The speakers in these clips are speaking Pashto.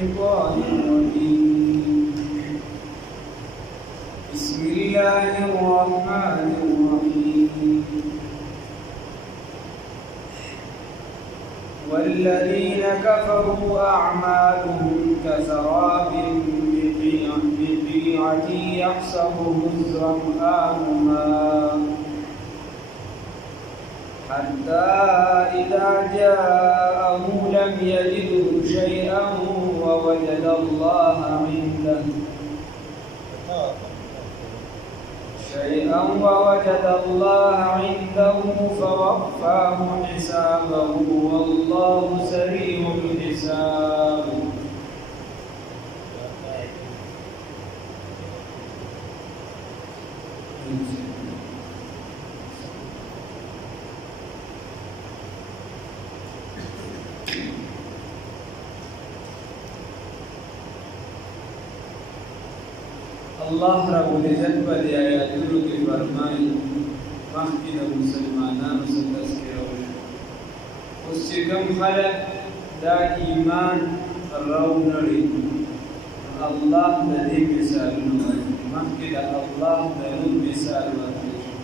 الشيطان الرجيم بسم الله الرحمن الرحيم والذين كفروا أعمالهم كسراب بقيعة يحسبه الظمآن ماء حتى إذا جاءه لم يجده شيئا ووجد الله عنده فوفاه حسابه والله سريع الحساب. الله رب العزت پر آیاتونو کې فرمایي مخکې د مسلمانانو څخه تذکره وشوه. اوس چې کوم خلک دا ایمان راوړي الله د دې مثالونه ورکوي. مخکې د الله د نوم مثال ورکړل شو،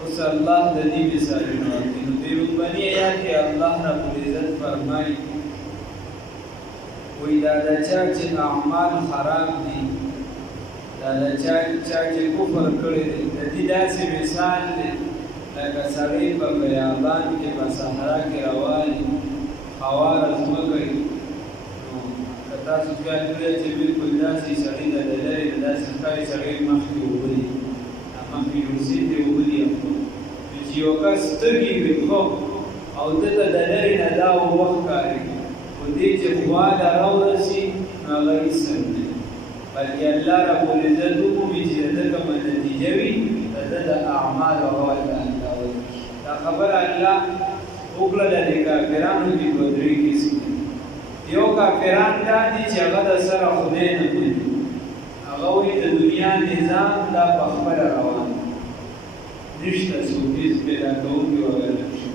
اوس الله د دې مثالونه ورکوي. نو دې لومړني آیات کې الله رب العزت فرمایي وایي دا د چا چې اعمال خراب دي، دا د چا چې کفر کړی دی، د دې داسې مثال دی لکه سړی په بیابان کې په صحرا کې روان وي، هواره ځمکه وي. نو که تاسو خیال کړی چې بلکل داسې سړی د لرې د داسې ښکاري سړی مخکې اوبه دي، مخکې روسي دی اوبه دي، نو چې یو کس سترګې وي ښه او ده ته د لرې نه دا اوبه ښکاري، خو دې چې خواله راورسي نو هغه هېڅ هم نه دي، بلکې الله رب العزت وګوري چې د ده کومه نتیجه وي د ده د اعمالو هغه ورته الله ورکړي. دا خبره الله وکړله د کافرانو کې دوه درې قسمه دي. یو کافران دا دي چې هغه د سره خدای نه مني، هغه وایي د دنیا نظام دا په خپله روان دی، نشته څوک هېڅ پیدا کوونکي وغیره نشته.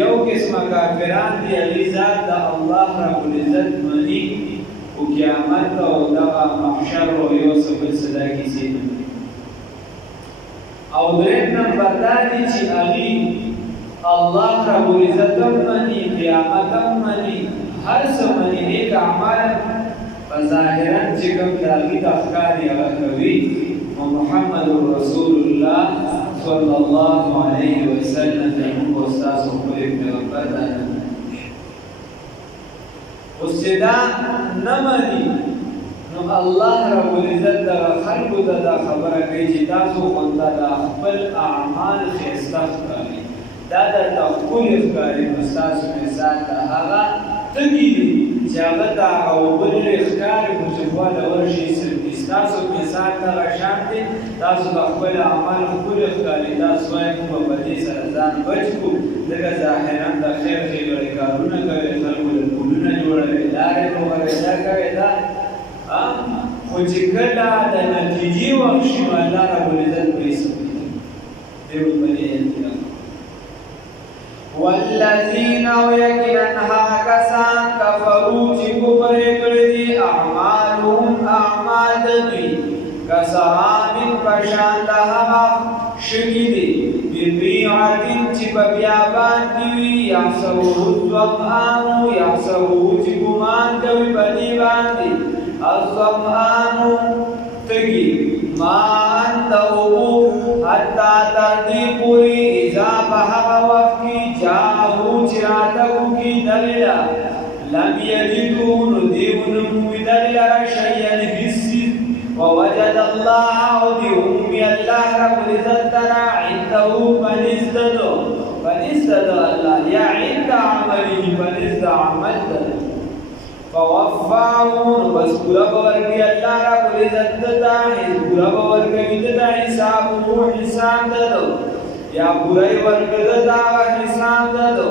یو قسمه کافران دي هغې ذات د الله رب العزت مني او قیامت او دغه محشر او یو څه بل څه دا کیسې نه مني. او درېیم نمبر دا دي چې هغې الله رب العزت هم مني، قیامت هم مني، هر څه مني، نیک اعمال په ظاهرا چې کوم د هغې ته ښکاري هغه کوي. نو محمد رسول الله صلی الله علیه وسلم ته موږ او ستاسو ښکلی پیغمبر دا نه مني. اوس چې دا نه مني نو الله رب العزت دغه خلکو ته دا خبره کوي چې تاسو خو ته د خپل اعمال ښایسته ښکاري، دا درته ښکلي ښکاري، نو ستاسو مثال د هغه تږي دي چې هغه ته هغه اوبه لرې ښکاري خو چې خواله ورشي هېڅ دي. ستاسو مثال دغه شان دی، تاسو د خپل اعمال ښکلي ښکاري، تاسو وایئ موږ به په دې سره ځان بچ کړو، ځکه ظاهرا د خیر ښېګړې کارونه کوئ، خلکو له پلونه جوړوئ، لارې جوړوئ، دا کوئ دا، خو چې کله د نتیجې وخت شي نو الله رب العزت به هېڅ نه کوي. دې لومړني آیت کې والذین او یقینا هغه کسان کفرو چې کفر یې کړی دي اعمالهم اعمال د دوی کسراب په شان د هغه شګې دي بقیعة چې په بیابان کې وي یحسبه الظمآن یحسبه چې ګمان کوي په دې باندې الظمآن تږي ماء د اوبو حتی تر دې پورې اذا په هغه وخت کې جاءه چې راته وکړي دغې له لم یجدو نو دې ونه مومي دغې لره شیئا هېڅ څیز ووجد الله او دې ومومي الله رب العزت لره عنده په نزد د ده الله یا عند عمله په نزد عمل د ده فوفاه نو بس پورا به ورکړي الله رب العزت ده ته پورا به ورکوي ده ته حسابه حساب ده ده یا پورا یې ورکړه ده ته هغه حساب ده ده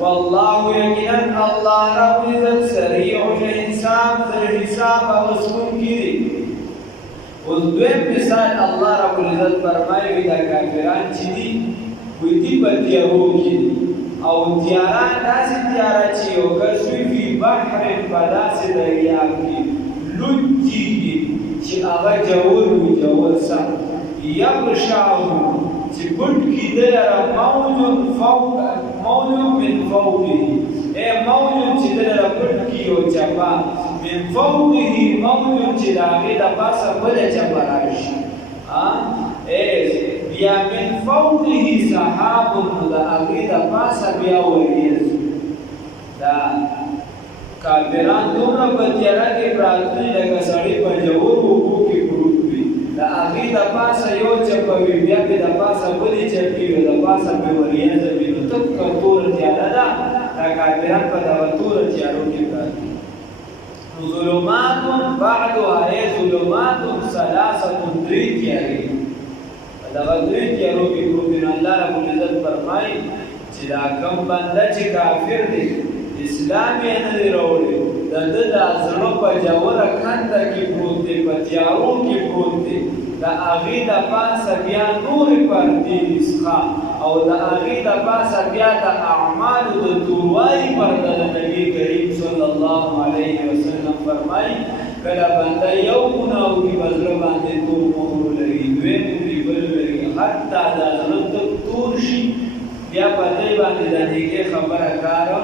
والله یقینا الله رب العزت سریع الحساب زر حساب اخیستونکی دی. اوس دویم مثال الله رب العزت فرمایي دا کافران چې دي وایي دي په تیارو کې دي، او تیارا داسې تیاره چې یو کس وي فی بحر په داسې دریاب کې لجیږي چې هغه ژور وي ژور سخت یغشاه چې پټ کېده لره موج من فوقه موج چې ده لره پټ کي یو چپه من فوقه موج چې د هغې د پاسه بله چپه راشي بیا من فوقه سحاب نو د هغې د پاسه بیا وریځ دا کافران دومره په تیاره کې پراته دي لکه سړی په ژورو اوبو کې پروت وي د هغې د پاسه یو چپه وي بیا پې د پاسه بلې چپې وي د پاسه پې وریځه وي نو تکه توره تیاره ده دا کافران په دغه توره تیارو کې پراته دي نو ظلمات بعدها ظلمات ثلاثه درې تیارې دغه درې تیارو کې پروت دي نو الله رب العزت فرمایي چې دا کوم بنده چې کافر دی اسلام یې نه دی راوړی د ده د زړه په ژوره کنده کې پروت دی په تیارو کې پروت دی د هغې د پاسه بیا نورې پردې دي څخه او د هغې د پاسه بیا د اعمالو د توروالي پرده د نبي کریم صلی الله علیه وسلم فرمایي کله بنده یو ګناه وکړي په زړه باندې تور مهر ولري دویم وکړي بل ولري حتی دا زړه تک تور شي بیا په دې باندې د نیکۍ خبره کاره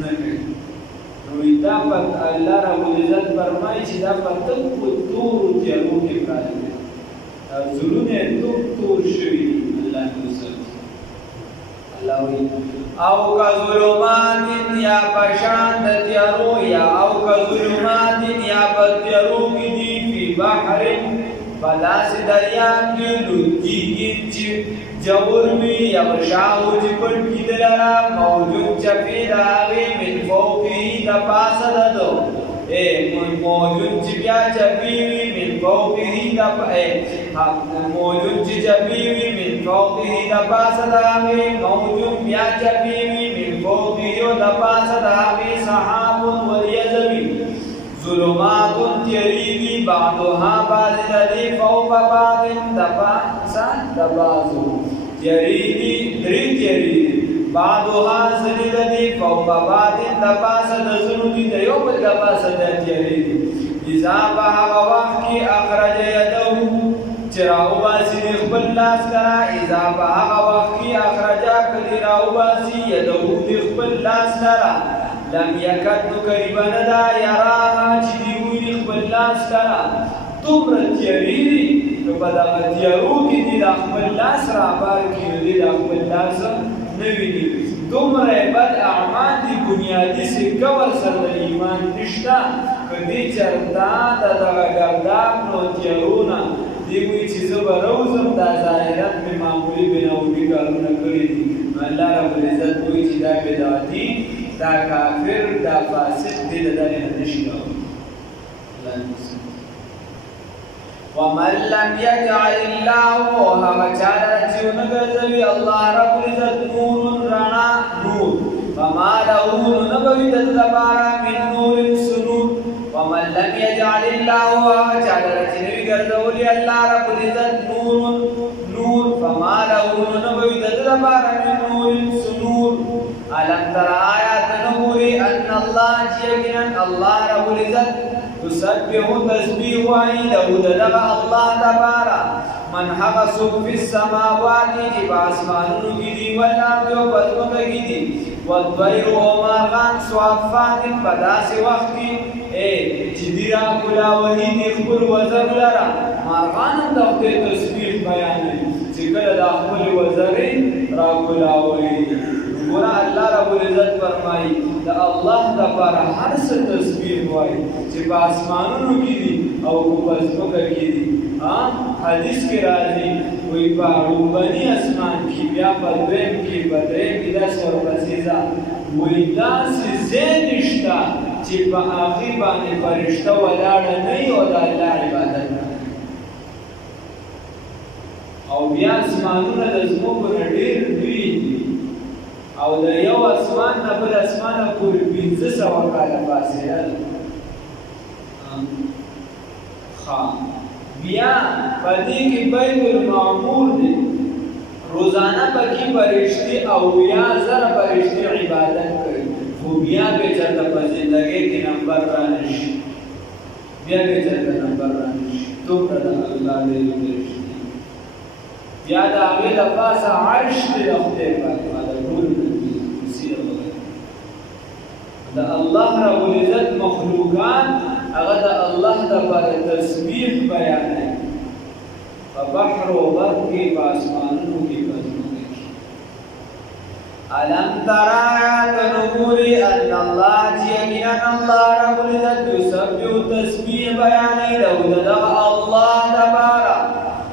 نه کوي نو دا په الله رب العزت فرمایي چې دا په تکو تورو تیارو کې پراته دي زړونه یې تک تور شوي دي الله الله وایي او که ظلمات یا په شان د تیارو یا او که ظلمات یا په تیارو کې دي فی بحر په داسې دریاب کې لجیږي چې ژور وي یغشاه چې پټ کېده لره موجود چپې د هغې من فوقه د پاسه د ده موجود چې بیا چپې وي من فوقه موجود چې چپې وي من فوقه د پاسه د هغې موجود بیا چپې وي من فوقه د پاسه د هغې سحاب وریځه وي ظلمات تیریږي بعضها بعض د دې فوق بعض د پاسه د بعضو تیریږي درې تیریږي بعضها ځینې د دې فوق بعض د پاسه د ځینو دي د یو بل د پاسه د تیریږي اذا په هغه وخت کې اخرج یده چې راوباسي د خپل لاس لره اذا په هغه وخت کې اخرجا کړي راوباسي یده د خپل لاس لره لم یکد نو قریبه نه ده یراها چې دې ویني خپل لاس لره دومره تیارې دي نو په دغه تیارو کې دې د خپل لاس رابار کړي نو دې د خپل لاس نه ویني دومره بد اعمال دي بنیادي سکه ورسره د ایمان نشته که دې چېرته د دغه ګرداب نو تیارو نه دې وایي چې زه به روزم دا ظاهرت مې معمولي بناولي کارونه کړي دي نو الله رب العزت وایي چې دا بدعتي دا کافر دا فاسق دې د دغې نه نشي راوړی ومن لم يجعل الله هغه چا لره چې ونه ګرځوي الله رب العزت نور رڼا نور فما له نو نه به وي د ده لپاره من نور سنور ومن لم يجعل الله هغه چا لره چې نه وي ګرځولی الله رب العزت نور فما له نو نه به وي د ده لپاره من نور سنور الم تر آیات نه ګوري ان الله چې یقینا الله رب العزت تسبح تسبیح وایي له دغه الله تبارک من هغه څوک فی السماوات چې په اسمانونو کې دي والارض او په ځمکه کې دي والطیر او مارغان صافات په داسې وخت کې چې دي راکولاوهي دي خپل وزر لره مارغان هم د خدای تسبیح بیانوي چې کله د خپل وزرې راکولاوهي ګوره الله رب العزت فرمایي د الله دپاره هر څه تسبیح وایي چې په اسمانونو کې دي او په ځمکه کې دي حدیث کې راځي وایي په لومبني اسمان کې بیا په دویم کې په دریم کې داسې ورپسې ځه وایي داسې ځای نشته چې په هغې باندې فرشته ولاړه نه وي او د الله عبادت نه او بیا اسمانونه د ځمکو نه ډېر لوی دي او د یو اسمان نه بل اسمانه پورې 500 کاله فاصله ده بیا په دې کې بیت المعمور دی روزانه پکې فرشتي او یا زره فرشتي عبادت کوي خو بیا به چېرته په زندګۍ کې نمبر رانشي بیا به چېرته نمبر رانشي دومره د الله دی فرشتي یا د هغې د پاسه عرش دی د خدای پاک د ټولو کرسي د الله رب العزت مخلوقات هغه د الله دپاره تسبیح بیانوي په بحر و بر کې په اسمانونو کې په ځمکه کې الم تر آیات نګورې ان الله چې یقینا الله رب العزت یسبح تسبیح بیانوي له د دغه الله دپاره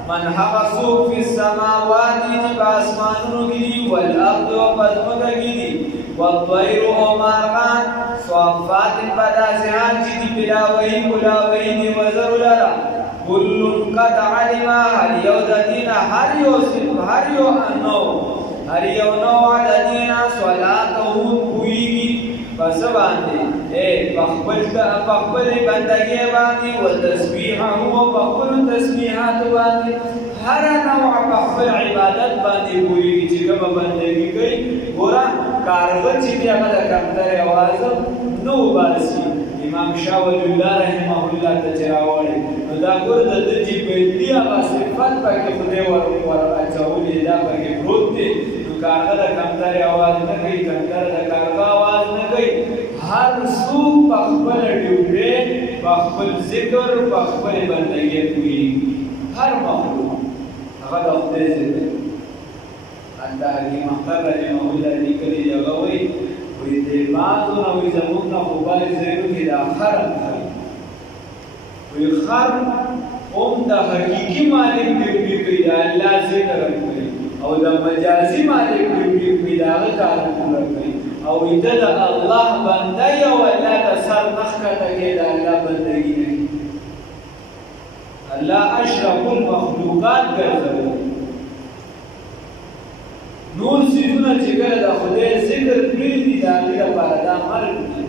من هغه څوک فی السماوات چې په اسمانونو کې دي والارض او په ځمکه کې دي والطیر او مارغان صافات په داسې حال چې دي پلاوی دي وزرو لره كل قد علم هر یو د دین هر یو نوع د دین صلاته پویږي پس باندې پخپل بندګي باندې و تسبیحه او پخپل تسبیحات باندې هر نوع پخپل عبادت باندې پویږي چې کوم بندګي کوي ګوره کارغه چې دی هغه د کمترې اواز نو باسي امام شاه ولی الله رحمه الله ته چې راوړی نو دا ګوره د ده چې پهلي هغه صفت پکې خدای ور اچولی دا پکې پروت دی نو کارغه د کمترې اواز نه کوي کمتره د کارغه اواز نه کوي هر څوک په خپله ډیوټۍ په خپل ذکر په خپلې بندګۍ پوهېږي هر مخلوق هغه د خدای ذکر حتی حکیم اختر رحمه الله لیکلي دی هغه وایي د بعضو نه وایي زموږ نه خو بعضې ځایونو کې دا خر وایي خر هم د حقیقي مالک ډیوټي کوي د الله ذکر کوي او د مجازي مالک ډیوټي کوي د هغه کار پوره کوي او د الله بنده یو الله ته سر نه ښکته کوي د الله بندګي نه کوي الله اشرف المخلوقات ګرځوي نور څیزونه چې کله د خدای ذکر پرېږدي د هغې لپاره دا مرګ دی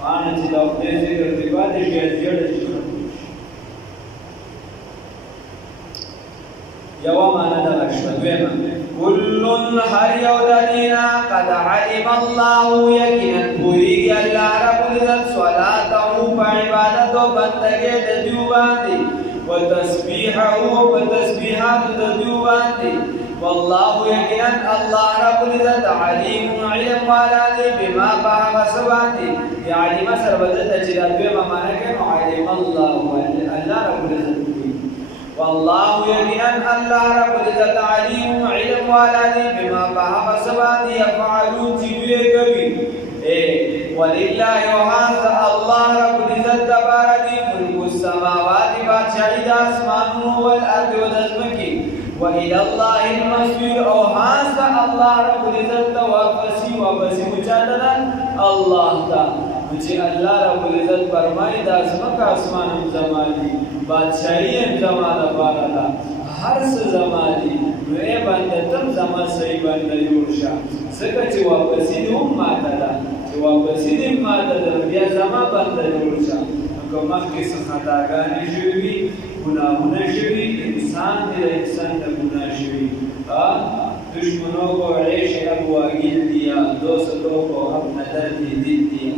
پاڼه چې د خدای ذکر پرې پاتې شي زیړه شي یوه معنا دغه شوه دویمه كل هر یو د دینا قد علم الله یقینا پوهېږي الله رب العزت صلاته په عبادت او بندګۍ د دوی باندې وتسبیحه په تسبیحاتو د دوی باندې والله یقینا الله رب العزت علیم علم والا دی بما په څه باندې علم سره بدلته چې دا دویمه معنا کوي نو علم الله رب العزت والله یقینا الله رب العزت علیم علم والا دی بما په څه باندې یفعلون چې دوی کوي ولله وهذا الله رب العزت دبارا دی ملک السماوات بادشاہی د اسمانونو والارض و د ځمکې وإلى الله المصير او هذا الله رب العزت واپسی مچاته ده الله ته چې الله رب العزت فرمایي دا ځمکه اسمان هم زما دي بادشاهي هم زما دپاره ده هر څه زما دي نو ای بنده تم زما صحیح بنده جوړ شه ځکه چې واپسي دې هم ماته ده چې واپسي دې ماته ده بیا زما بنده جوړ شه که مخکې څه خطاګانې شوي وي گناهونه شوي انسان دې د انسان د ګناه شوي دشمنوں کو عیش ابواگیل دیا دوستوں کو اپنا درد دل دیا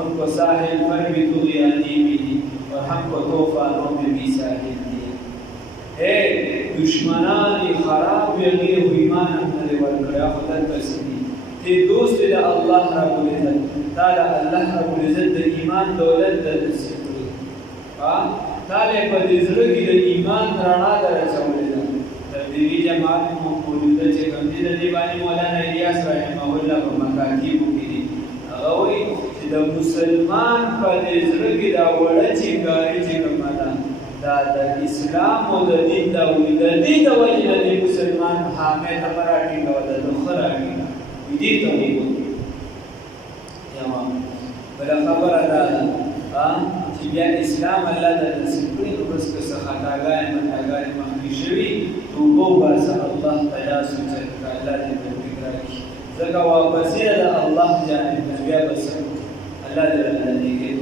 ان کو ساحل پر بھی طغیانی ملی اور ہم کو طوفانوں میں بھی ساحل دیا اے دشمنانی خراب یغیر و ایمان احمد ورکیا خدر پسندی تی دوست دا اللہ رب العزت تالا اللہ رب العزت دا ایمان دولت دا سکری تالے پا دزرگی دا ایمان رانا دا رسول دا تبلیغی جماعت موجوده چې کوم دي د دې باندې مولانا الیاس رحمه الله په مکاتیبو کې دي هغه وایي چې د مسلمان په دې زړه کې دا وړه چنګاري چې کومه ده دا د اسلام او د دین د دې د وجې نه د مسلمان حامد خبره ټینګوله د ښه راټینګه دې ته وایي بله خبره دا ده چې بیا اسلام الله د نصیب کړي نو بس که څه خطاګانې مطاګانې مخکې شوي توبه وباسه الله ته یا سوچه که الله دې توفیق راکړي ځکه واپسي د الله جانب نه بیا بس الله دې راته نیکۍ